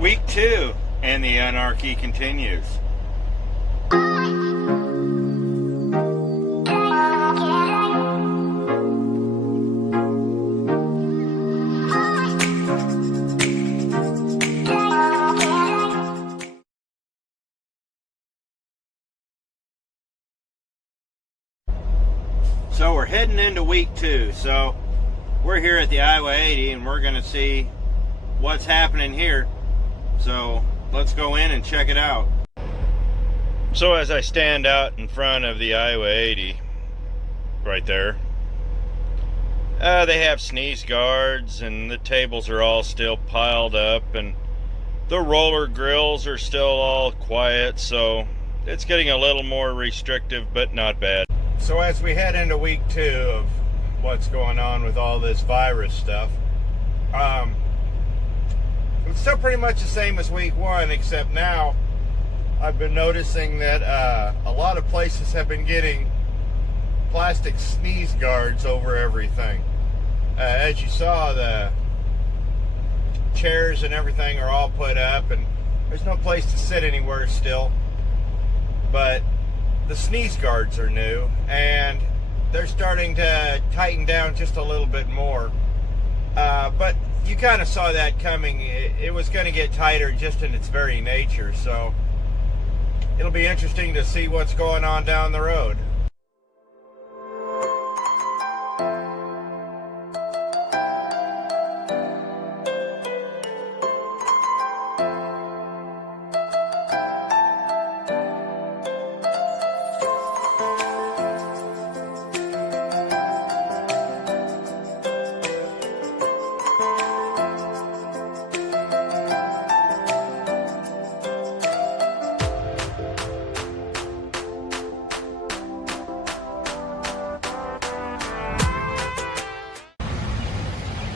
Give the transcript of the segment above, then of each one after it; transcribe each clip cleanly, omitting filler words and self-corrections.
Week 2, and the anarchy continues. So we're heading into week 2. So we're here at the Iowa 80 and we're going to see what's happening here. So let's go in and check it out. So as I stand out in front of the Iowa 80, right there, they have sneeze guards and the tables are all still piled up and the roller grills are still all quiet, so it's getting a little more restrictive, but not bad. So as we head into week 2 of what's going on with all this virus stuff, it's still pretty much the same as week 1, except now I've been noticing that a lot of places have been getting plastic sneeze guards over everything. As you saw, the chairs and everything are all put up and there's no place to sit anywhere still. But the sneeze guards are new and they're starting to tighten down just a little bit more. But you kind of saw that coming. It was going to get tighter just in its very nature. So it'll be interesting to see what's going on down the road.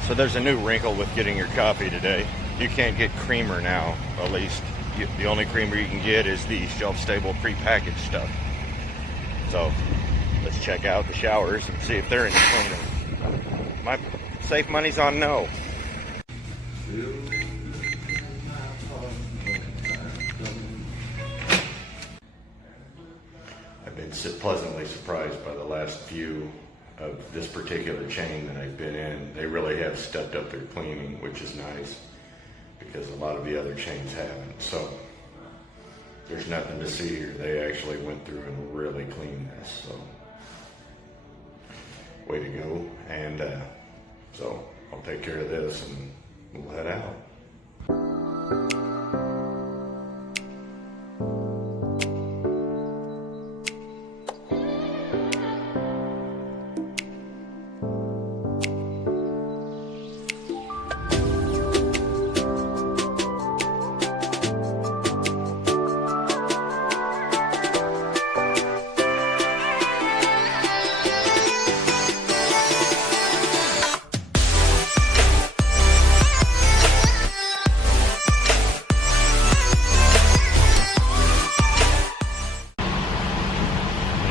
So there's a new wrinkle with getting your coffee today. You can't get creamer now, at least. The only creamer you can get is the shelf-stable prepackaged stuff. So let's check out the showers and see if they're any cleaner. My safe money's on no. I've been pleasantly surprised by the last few of this particular chain that I've been in. They really have stepped up their cleaning, which is nice because a lot of the other chains haven't. So there's nothing to see here. They actually went through and really cleaned this. So way to go. And so I'll take care of this and we'll head out.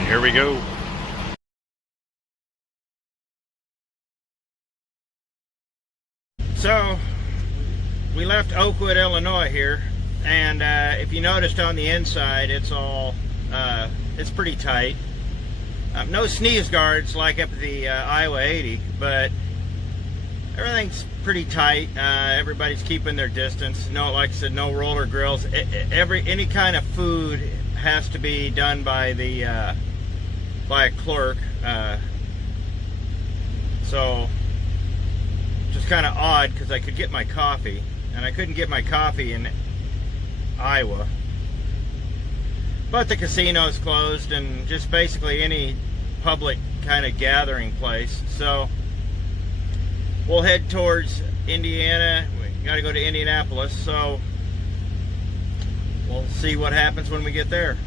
Here we go. So we left Oakwood, Illinois here, and if you noticed on the inside, it's all it's pretty tight. No sneeze guards like up at the Iowa 80, but everything's pretty tight. Everybody's keeping their distance. No, like I said, no roller grills. Any kind of food has to be done by the by a clerk, so just kind of odd because I could get my coffee and I couldn't get my coffee in Iowa, but the casino's closed and just basically any public kind of gathering place. So we'll head towards Indiana. We got to go to Indianapolis, so we'll see what happens when we get there.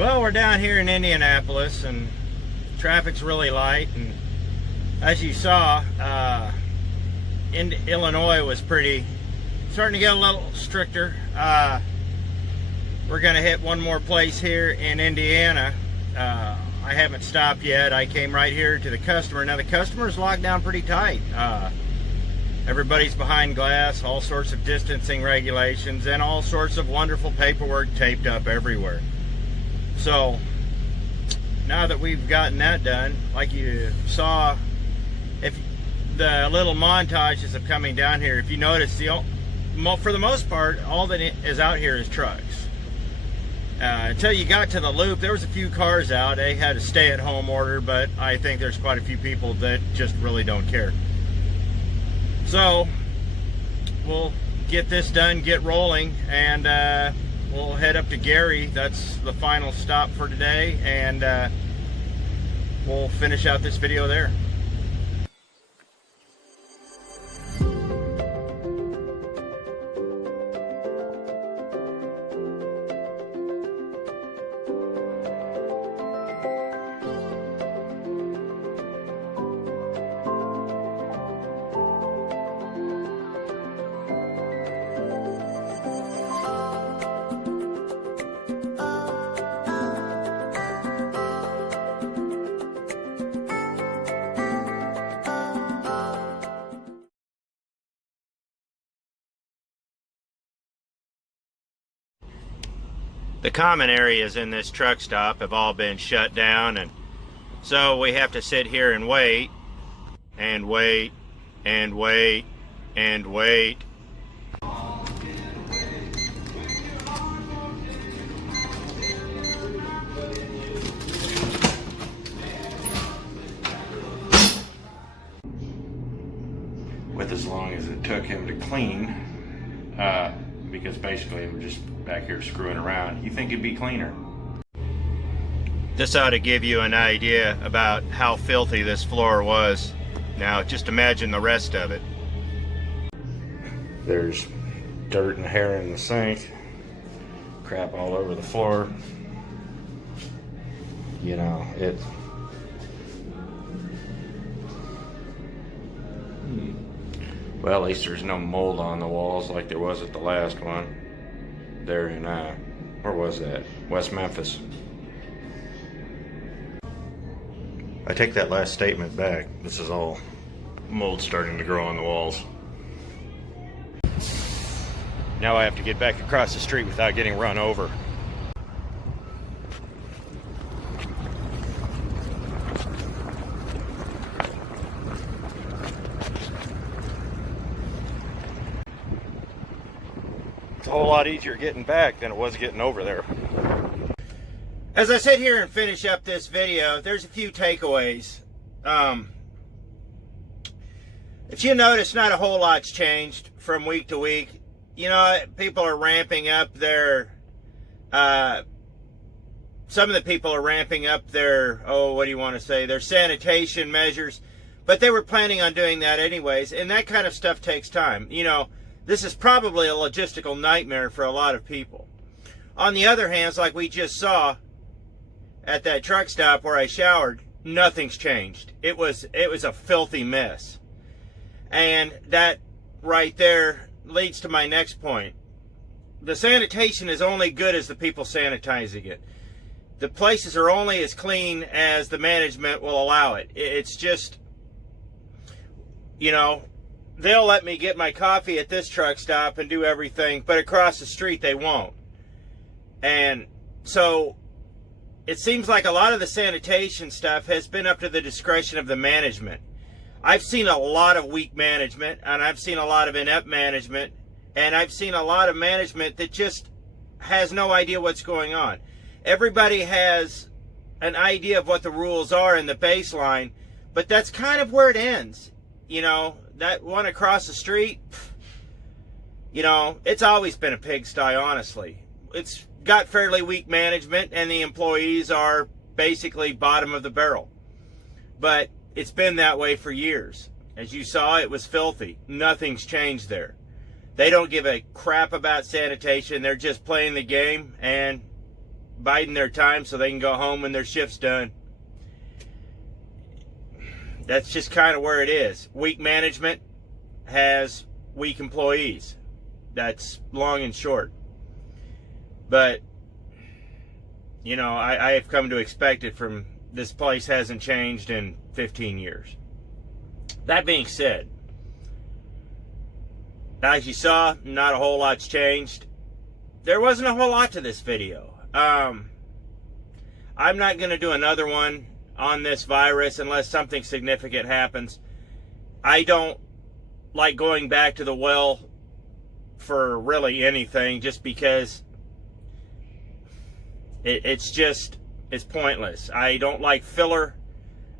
Well, we're down here in Indianapolis and traffic's really light, and as you saw, Illinois was starting to get a little stricter. We're going to hit one more place here in Indiana. I haven't stopped yet. I came right here to the customer. Now the customer's locked down pretty tight. Everybody's behind glass, all sorts of distancing regulations, and all sorts of wonderful paperwork taped up everywhere. So now that we've gotten that done, like you saw, if the little montages of coming down here, if you notice, for the most part, all that is out here is trucks. Until you got to the loop, there was a few cars out. They had a stay-at-home order, but I think there's quite a few people that just really don't care. So we'll get this done, get rolling, and we'll head up to Gary. That's the final stop for today, and we'll finish out this video there. The common areas in this truck stop have all been shut down, and so we have to sit here and wait and wait and wait and wait. With as long as it took him to clean, because basically we're just back here screwing around. You think it'd be cleaner. This ought to give you an idea about how filthy this floor was. Now just imagine the rest of it. There's dirt and hair in the sink, crap all over the floor. You know, it's well, at least there's no mold on the walls like there was at the last one. There in, where was that? West Memphis. I take that last statement back. This is all mold starting to grow on the walls. Now I have to get back across the street without getting run over. It's a whole lot easier getting back than it was getting over there. As I sit here and finish up this video, there's a few takeaways. If you notice, not a whole lot's changed from week to week. You know, people are ramping up their, some of the people are ramping up their, what do you want to say, their sanitation measures. But they were planning on doing that anyways, and that kind of stuff takes time. You know, this is probably a logistical nightmare for a lot of people. On the other hand, like we just saw at that truck stop where I showered, nothing's changed. It was a filthy mess. And that right there leads to my next point. The sanitation is only good as the people sanitizing it. The places are only as clean as the management will allow it. It's just, you know, they'll let me get my coffee at this truck stop and do everything, but across the street they won't. And so it seems like a lot of the sanitation stuff has been up to the discretion of the management. I've seen a lot of weak management, and I've seen a lot of inept management, and I've seen a lot of management that just has no idea what's going on. Everybody has an idea of what the rules are in the baseline, but that's kind of where it ends. You know, that one across the street, you know, it's always been a pigsty, honestly. It's got fairly weak management, and the employees are basically bottom of the barrel. But it's been that way for years. As you saw, it was filthy. Nothing's changed there. They don't give a crap about sanitation. They're just playing the game, and biding their time so they can go home when their shift's done. That's just kind of where it is. Weak management has weak employees. That's long and short. But, you know, I have come to expect it from this place. Hasn't changed in 15 years. That being said, as you saw, not a whole lot's changed. There wasn't a whole lot to this video. I'm not going to do another one on this virus unless something significant happens. I don't like going back to the well for really anything, just because it's pointless. I don't like filler.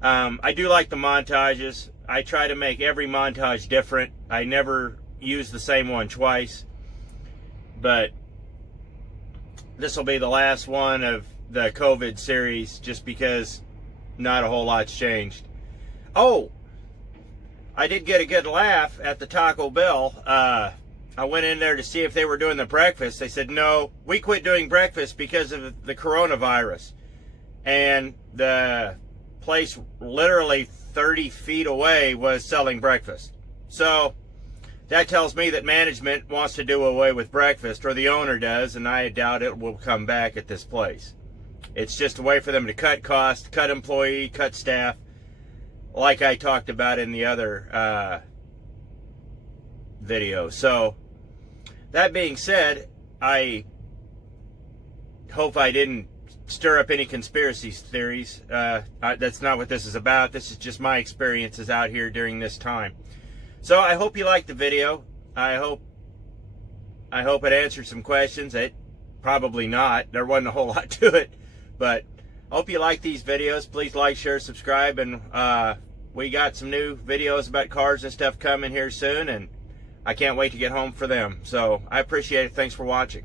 I do like the montages. I try to make every montage different. I never use the same one twice. But this will be the last one of the COVID series, just because not a whole lot's changed. Oh, I did get a good laugh at the Taco Bell. I went in there to see if they were doing the breakfast. They said, no, we quit doing breakfast because of the coronavirus. And the place literally 30 feet away was selling breakfast. So that tells me that management wants to do away with breakfast, or the owner does, and I doubt it will come back at this place. It's just a way for them to cut costs, cut employee, cut staff, like I talked about in the other video. So, that being said, I hope I didn't stir up any conspiracy theories. That's not what this is about. This is just my experiences out here during this time. So I hope you liked the video. I hope it answered some questions. It probably not. There wasn't a whole lot to it. But I hope you like these videos. Please like, share, subscribe. And we got some new videos about cars and stuff coming here soon. And I can't wait to get home for them. So I appreciate it. Thanks for watching.